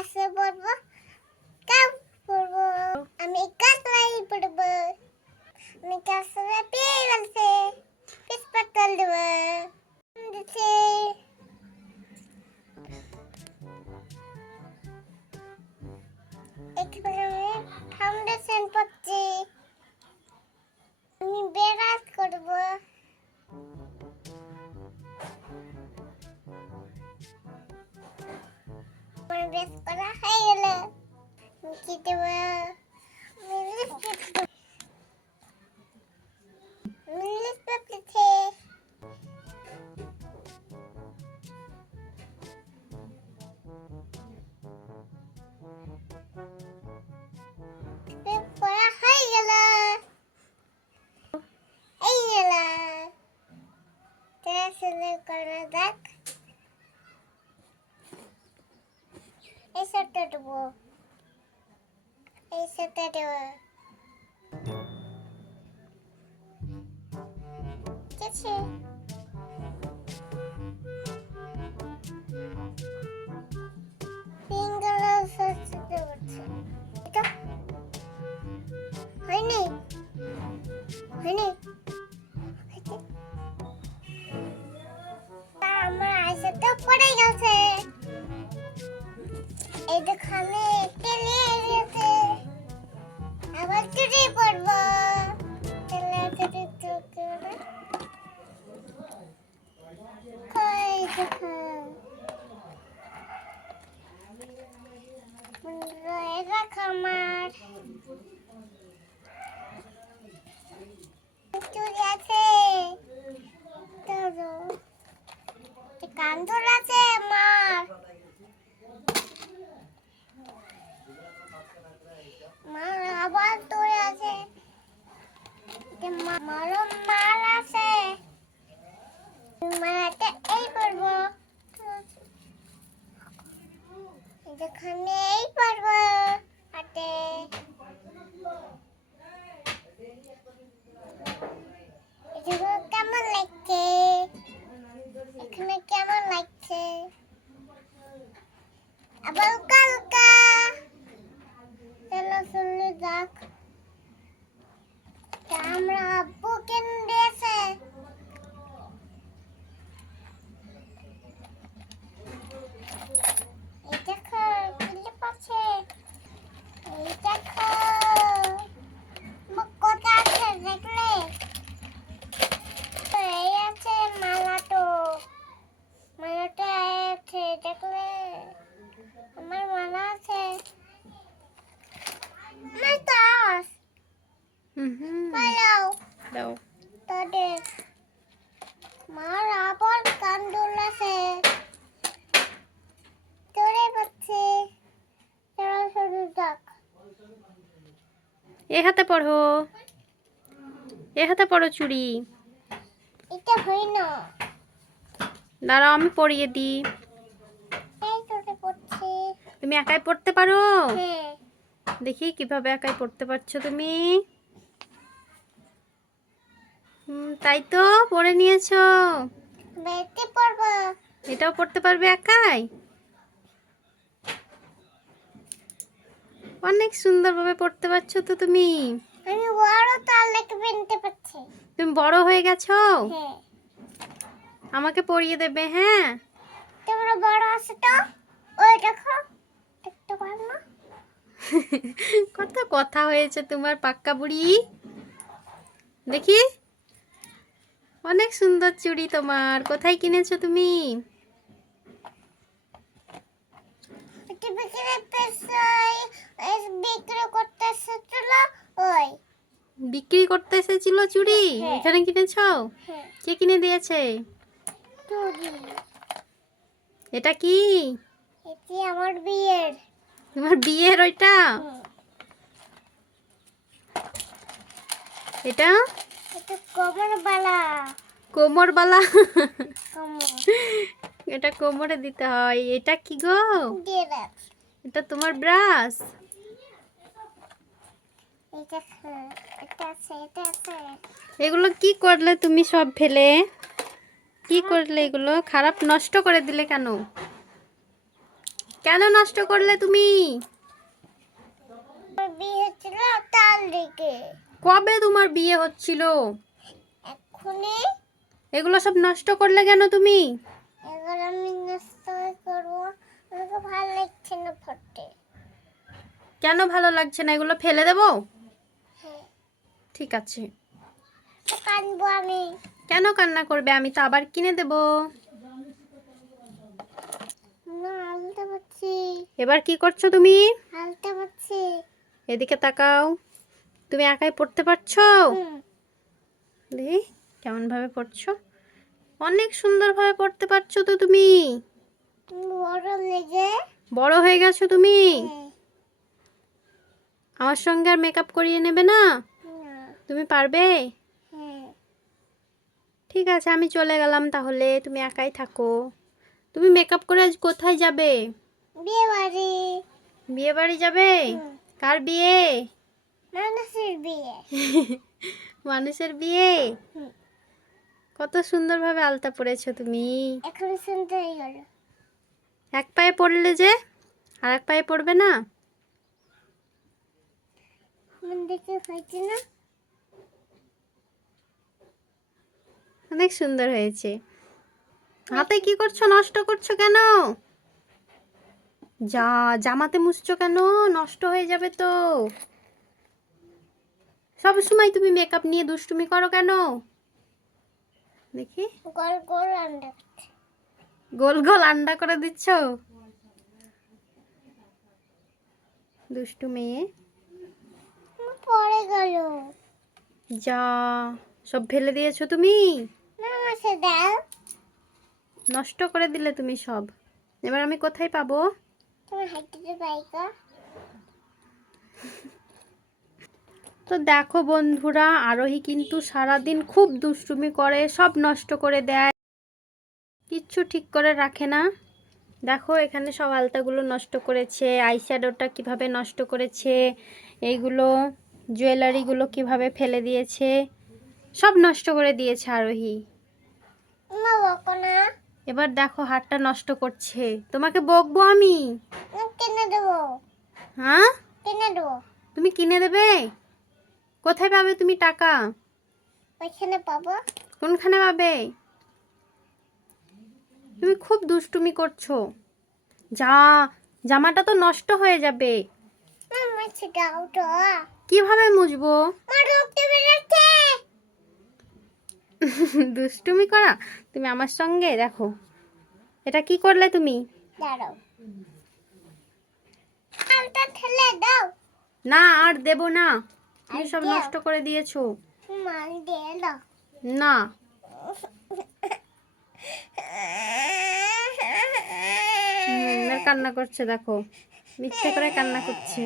ক্লাসে পড়বো, কাপ পড়বো, আমি কাতলাই পড়বো, আমি ক্লাসে পেয়ে গেছে পিস পাতাল দেবো দিচ্ছে। এখানে আমি ফাউন্ডেশন পড়ছি, আমি বেরাজ করবো, আমার বেশ করা হয়ে গেল। কি দেব? লিপস্টিক দিচ্ছে। পড়া হয়ে গেল, এই গেল। শুরু করা যাক। এই সাথে দেবো, এই সাথে দেবো, ঠিক আছে। পিঙ্ক কালার সাথে দেবো, এটা হয়নি, হয়নি। আমার আইসাতে পড়ে গেছে, এই দেখানে তেলে গেছে, আবার চুরি পড়বো, তেলে চুরি করে কই দেখা রয়েগা খামার চুরি আছে, তো কান্দুর আছে মার, মার আবার তোর আছে, মারও মার আছে, মারাতে এই পড়বো, যেখানে এই পড়বো হাতে। এগুলো কেমন লাগছে? এখানে কেমন লাগছে? আবার কালকা চলো শুনলে যাক। আমরা আব্বু কিনে দিয়েছে, এই দেখো ক্লিপ আছে, এই দেখো কোথা আছে দেখলে, এই আছে মালাটো, মালাটা আছে দেখলে, আমার মালা আছে, আমার তাস পালাও দাও। তাদের মার আবার কান্দুল আছে, তোরে পাচ্ছে, তোরা শুধু যাক। এ হাতে পড়ো, এ হাতে পড়ো চুড়ি। এটা হয় না, দাঁড়াও আমি পরিয়ে দিই। এই তোরে পড়ছে। তুমি একাই পড়তে পারো? হ্যাঁ, দেখি কিভাবে একাই পড়তে পারছো তুমি। তাই তো পড়ে নিয়েছো। বেতে পড়বো, এটাও পড়তে পারবে একাই? অনেক সুন্দরভাবে পড়তে পারছো তো তুমি। আমি বড় তার লেখা বিনতে পারছি। তুমি বড় হয়ে গেছো। হ্যাঁ, আমাকে পড়িয়ে দেবে? হ্যাঁ, তোমরা বড় আছে তো, ওই দেখো দেখতে পারো না? কত কথা হয়েছে তোমার পাক্কা বুড়ি। দেখি, অনেক সুন্দর চুড়ি তোমার। কোথায় কিনেছো তুমি? এটা বিক্রি পেছাই বিক্রি করতেছে চলো ওই। বিক্রি করতে এসেছিল চুড়ি? হ্যাঁ। এখানে কিনেছো? হ্যাঁ, কে কিনে দিয়েছে? চুরি। এটা কি? এটি আমার বিয়ের। তোমার বিয়ের ওইটা? এটা এটা কোমর বালা। কোমর বালা? কোমর এটা কোমরে দিতে হয়। এটা কি গো? দিয়ে দাও। এটা তোমার ব্রাশ? এটা এটা আছে, এটা আছে। এগুলো কি করলে তুমি সব ফেলে? কি করলে এগুলো? খারাপ নষ্ট করে দিলে কেন? কেন নষ্ট করলে তুমি? আমার বিয়ে হচ্ছিল তার দিকে। কবে তোমার বিয়ে হচ্ছিল? এক্ষুনি এগুলো সব নষ্ট করলে কেন তুমি? এগুলো আমি নষ্ট করবো, আমাকে ভালো লাগছে না ফটো। কেন ভালো লাগছে না? এগুলো ফেলে দেবো? হ্যাঁ, ঠিক আছে। তো কানবো আমি। কেন কান্না করবে? আমি তো আবার কিনে দেব। না, আলতে পারছি, এবার কি করছো তুমি? আলতে পারছি। এদিকে তাকাও। তুমি একাই পড়তে পারছো? হুম, দেখি কেমন ভাবে পড়ছো। অনেক সুন্দরভাবে পড়তে পারছো তো তুমি। বড় লেগে। বড় হয়ে গেছো তুমি। হ্যাঁ, আমার সঙ্গে আর মেকআপ করিয়ে নেবে না? না, তুমি পারবে? হ্যাঁ, ঠিক আছে, আমি চলে গেলাম তাহলে। তুমি একাই থাকো। তুমি মেকআপ করে আজ কোথায় যাবে? বিয়ে বাড়ি। বিয়ে বাড়ি যাবে? হুম, কার বিয়ে? মানুষের বিয়ে। মানুষের বিয়ে। হুম, কত সুন্দরভাবে আলতা পরেছো তুমি। এখন শুনতে হয়ে গেল। এক পায়ে পড়লে যে, আর এক পায়ে পড়বে না? মন দেখে হয়েছে না? অনেক সুন্দর হয়েছে। হাতে কি করছো? নষ্ট করছো কেন? জামাতে মুছছো কেন? নষ্ট হয়ে যাবে তো। সব সময় তুমি মেকআপ নিয়ে দুষ্টুমি করো কেন? দেখি, গোল গোল আন্ডা। গোল গোল আন্ডা করে দিচ্ছ। দুষ্টু মেয়ে। পড়ে গেল। যা, সব ফেলে দিয়েছো তুমি। না, সে দাও। নষ্ট করে দিলে তুমি সব। এবার আমি কোথায় পাবো? তুমি হাঁটতে পাইকা। তো দেখো বন্ধুরা, আরোহী কিন্তু সারাদিন খুব দুষ্টুমি করে, সব নষ্ট করে দেয়, কিচ্ছু ঠিক করে রাখে না। দেখো এখানে সব আলতাগুলো নষ্ট করেছে, আইশ্যাডোটা কিভাবে নষ্ট করেছে, এইগুলো জুয়েলারিগুলো কিভাবে ফেলে দিয়েছে, সব নষ্ট করে দিয়েছে আরোহী। না, বকো না। এবার দেখো হাতটা নষ্ট করছে। তোমাকে বকবো আমি? না, কিনে দেবো। হ্যাঁ, কিনে দেবো। তুমি কিনে দেবে? কোথায় পাবে তুমি টাকা? ওইখানে পাবো। কোনখানে পাবে? তুমি খুব দুষ্টুমি করছো। যা, জামাটা তো নষ্ট হয়ে যাবে। মামা দাও তো। কিভাবে মুছবো? মা রক্ত বেরোচ্ছে। দুষ্টুমি করা তুমি আমার সঙ্গে। দেখো এটা কি করলে তুমি। দাঁড়াও, আলটা ঠেলে দাও। না, আর দেব না। তুমি সব আজকে? নষ্ট করে দিয়েছো। মান দিয়ে দাও। না, এবার কান্না করছে। দেখো মিথ্যে করে কান্না করছে।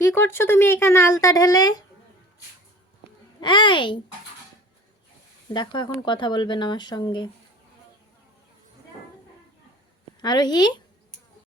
কি করছো তুমি এখানে আলতা ঢেলে? এই দেখো, এখন কথা বলবেন আমার সঙ্গে। আরোহী।